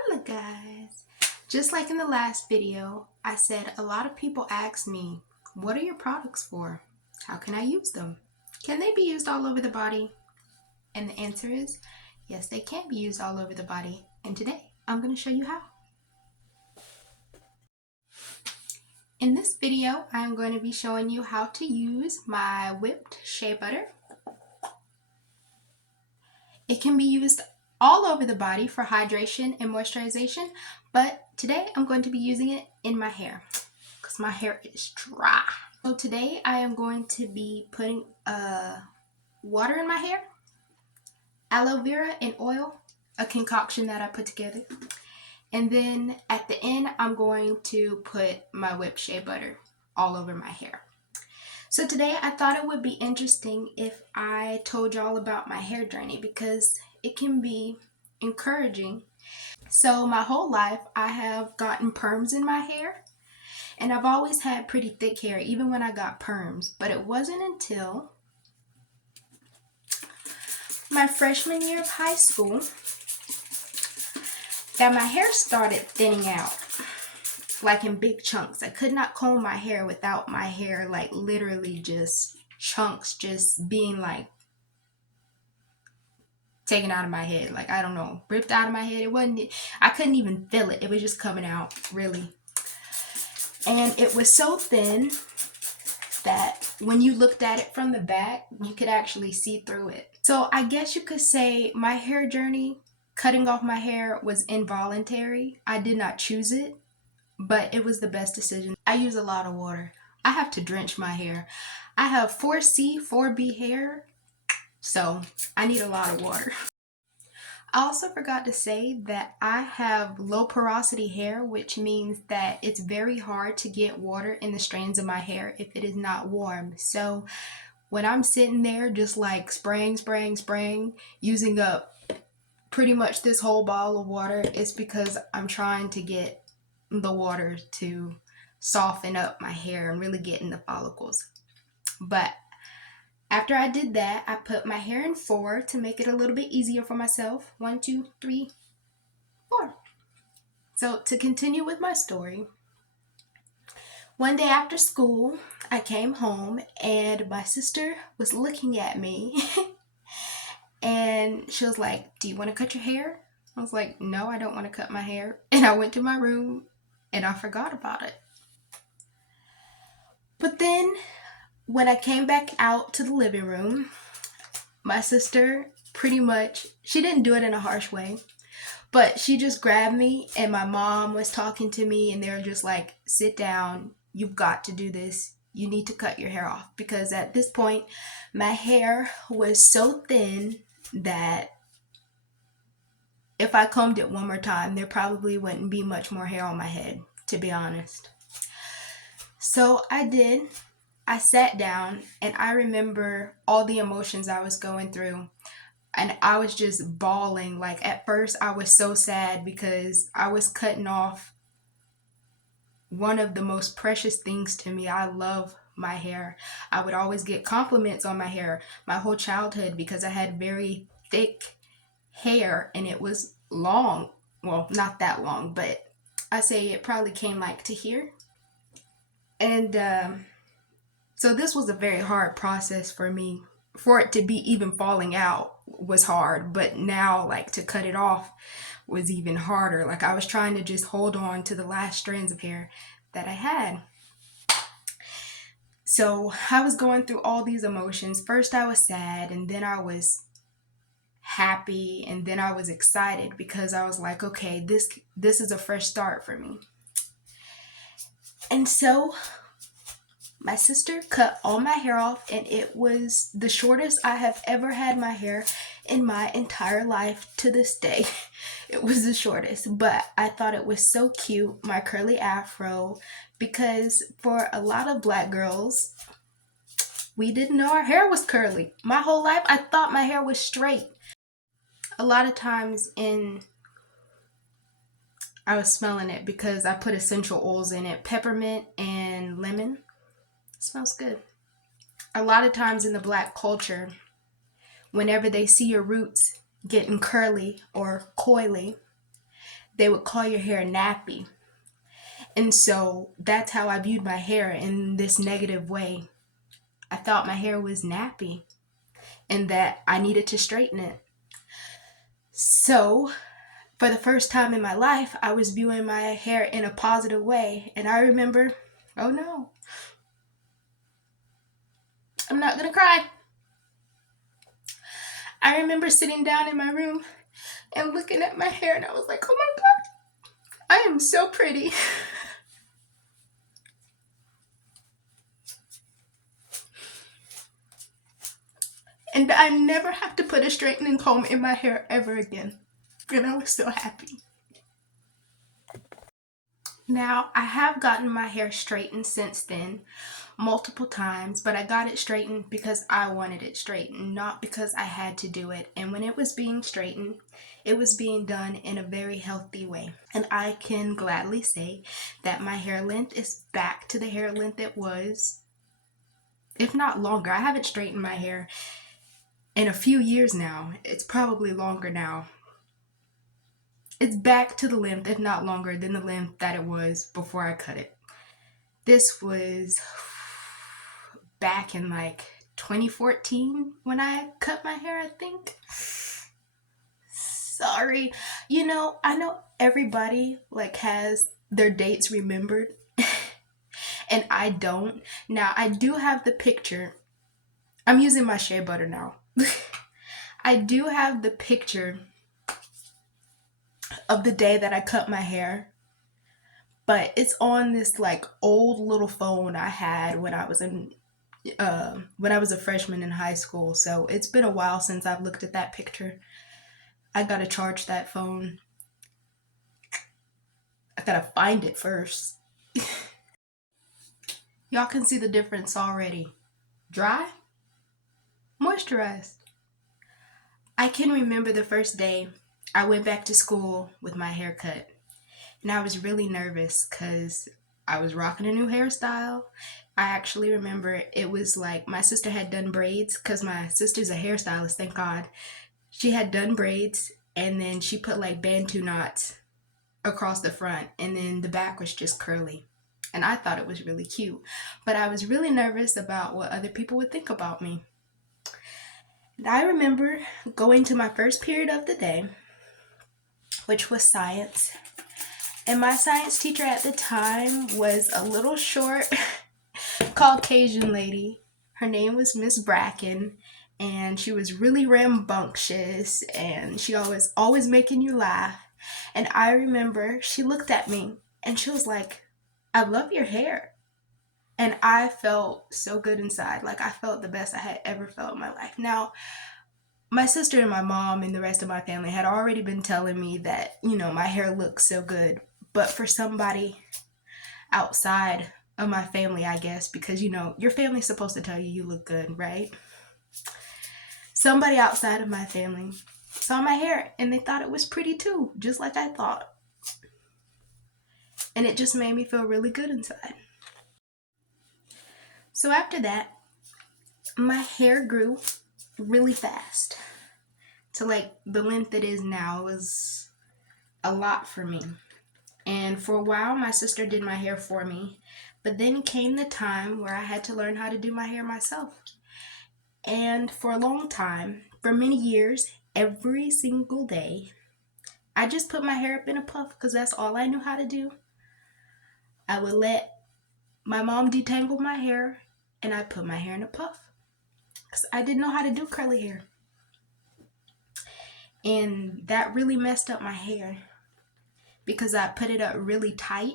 Hello guys! Just like in the last video, I said a lot of people ask me, what are your products for? How can I use them? Can they be used all over the body? And the answer is, yes, they can be used all over the body. And today, I'm going to show you how. In this video, I'm going to be showing you how to use my Whipped Shea Butter. It can be used all over the body for hydration and moisturization, but today I'm going to be using it in my hair because my hair is dry. So today I am going to be putting water in my hair, aloe vera and oil, a concoction that I put together, and then at the end I'm going to put my Whipped Shea Butter all over my hair. So today I thought it would be interesting if I told y'all about my hair journey because it can be encouraging. So my whole life I have gotten perms in my hair, and I've always had pretty thick hair even when I got perms, but it wasn't until my freshman year of high school that my hair started thinning out, like in big chunks. I could not comb my hair without my hair like literally just chunks just being like taken out of my head. Like, I don't know, ripped out of my head. It wasn't, I couldn't even feel it. It was just coming out, really. And it was so thin that when you looked at it from the back, you could actually see through it. So I guess you could say my hair journey, cutting off my hair, was involuntary. I did not choose it, but it was the best decision. I use a lot of water. I have to drench my hair. I have 4C, 4B hair, so I need a lot of water. I also forgot to say that I have low porosity hair, which means that it's very hard to get water in the strands of my hair if it is not warm. So when I'm sitting there just like spraying, using up pretty much this whole bottle of water, it's because I'm trying to get the water to soften up my hair and really get in the follicles. But after I did that, I put my hair in 4 to make it a little bit easier for myself. 1, 2, 3, 4. So to continue with my story, one day after school, I came home and my sister was looking at me and she was like, "Do you want to cut your hair?" I was like, "No, I don't want to cut my hair." And I went to my room and I forgot about it. But then when I came back out to the living room, my sister pretty much, she didn't do it in a harsh way, but she just grabbed me and my mom was talking to me and they were just like, "Sit down, you've got to do this. You need to cut your hair off." Because at this point, my hair was so thin that if I combed it one more time, there probably wouldn't be much more hair on my head, to be honest. So I did. I sat down and I remember all the emotions I was going through, and I was just bawling. Like, at first I was so sad because I was cutting off one of the most precious things to me. I love my hair. I would always get compliments on my hair my whole childhood because I had very thick hair and it was long. Well, not that long, but I say it probably came like to here. And so this was a very hard process for me. For it to be even falling out was hard, but now like to cut it off was even harder. Like, I was trying to just hold on to the last strands of hair that I had. So I was going through all these emotions. First I was sad, and then I was happy, and then I was excited because I was like, okay, this is a fresh start for me. And so my sister cut all my hair off, and it was the shortest I have ever had my hair in my entire life to this day. It was the shortest, but I thought it was so cute, my curly afro, because for a lot of black girls, we didn't know our hair was curly. My whole life, I thought my hair was straight. A lot of times I was smelling it because I put essential oils in it, peppermint and lemon. It smells good. A lot of times in the black culture, whenever they see your roots getting curly or coily, they would call your hair nappy. And so that's how I viewed my hair, in this negative way. I thought my hair was nappy and that I needed to straighten it. So, for the first time in my life, I was viewing my hair in a positive way. And I remember, oh no, I'm not gonna cry. I remember sitting down in my room and looking at my hair, and I was like, oh my God, I am so pretty. And I never have to put a straightening comb in my hair ever again. And I was so happy. Now, I have gotten my hair straightened since then multiple times, but I got it straightened because I wanted it straightened, not because I had to do it. And when it was being straightened, it was being done in a very healthy way. And I can gladly say that my hair length is back to the hair length it was, if not longer. I haven't straightened my hair in a few years now. It's probably longer now. It's back to the length, if not longer, than the length that it was before I cut it. This was back in like 2014 when I cut my hair, I think. Sorry. I know everybody like has their dates remembered and I don't. Now, I do have the picture. I'm using my shea butter now. I do have the picture of the day that I cut my hair, but it's on this like old little phone I had when I was a freshman in high school. So it's been a while since I've looked at that picture. I gotta charge that phone. I gotta find it first. Y'all can see the difference already. Dry, moisturized. I can remember the first day I went back to school with my hair cut. And I was really nervous because I was rocking a new hairstyle. I actually remember it was like my sister had done braids, because my sister's a hairstylist, thank God. She had done braids and then she put like bantu knots across the front, and then the back was just curly. And I thought it was really cute. But I was really nervous about what other people would think about me. And I remember going to my first period of the day, which was science. And my science teacher at the time was a little short Caucasian lady. Her name was Miss Bracken, and she was really rambunctious, and she always making you laugh. And I remember she looked at me and she was like, I love your hair. And I felt so good inside. Like, I felt the best I had ever felt in my life. Now, my sister and my mom and the rest of my family had already been telling me that, my hair looks so good. But for somebody outside of my family, I guess, because, your family's supposed to tell you you look good, right? Somebody outside of my family saw my hair and they thought it was pretty too, just like I thought. And it just made me feel really good inside. So after that, my hair grew really fast to like the length it is now. It was a lot for me. And for a while, my sister did my hair for me. But then came the time where I had to learn how to do my hair myself. And for a long time, for many years, every single day, I just put my hair up in a puff because that's all I knew how to do. I would let my mom detangle my hair and I put my hair in a puff because I didn't know how to do curly hair. And that really messed up my hair because I put it up really tight.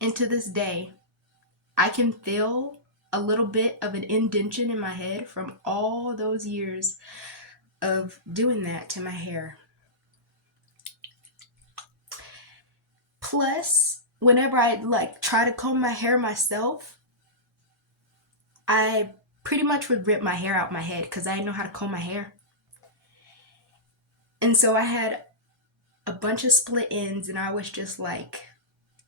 And to this day, I can feel a little bit of an indentation in my head from all those years of doing that to my hair. Plus, whenever I like try to comb my hair myself, I pretty much would rip my hair out my head because I didn't know how to comb my hair. And so I had a bunch of split ends, and I was just like,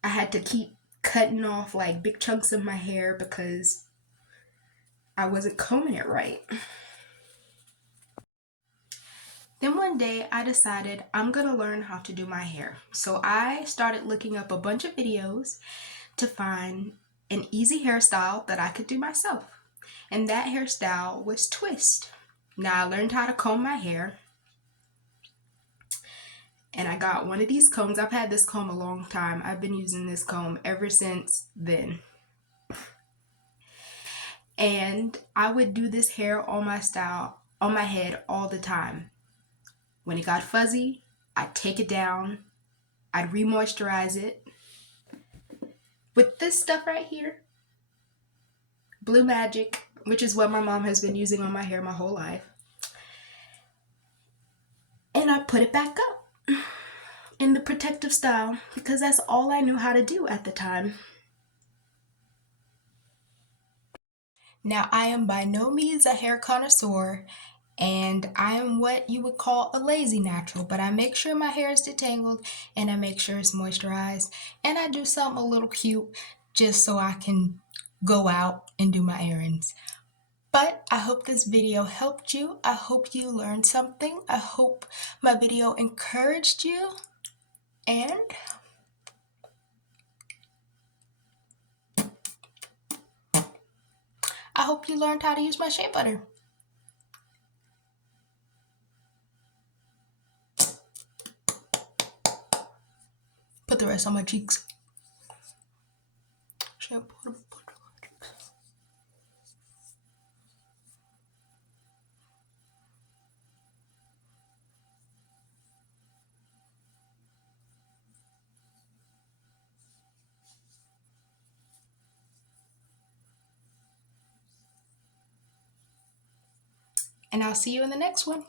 I had to keep cutting off like big chunks of my hair because I wasn't combing it right. Then one day I decided I'm gonna learn how to do my hair. So I started looking up a bunch of videos to find an easy hairstyle that I could do myself. And that hairstyle was twist. Now I learned how to comb my hair, and I got one of these combs. I've had this comb a long time. I've been using this comb ever since then. And I would do this hair on my head all the time. When it got fuzzy, I'd take it down, I'd re-moisturize it with this stuff right here, Blue Magic, which is what my mom has been using on my hair my whole life. And I put it back up in the protective style because that's all I knew how to do at the time. Now, I am by no means a hair connoisseur, and I am what you would call a lazy natural, but I make sure my hair is detangled and I make sure it's moisturized, and I do something a little cute just so I can go out and do my errands. But I hope this video helped you. I hope you learned something. I hope my video encouraged you, and I hope you learned how to use my shea butter. Put the rest on my cheeks. Shampoo to put on my cheeks. And I'll see you in the next one.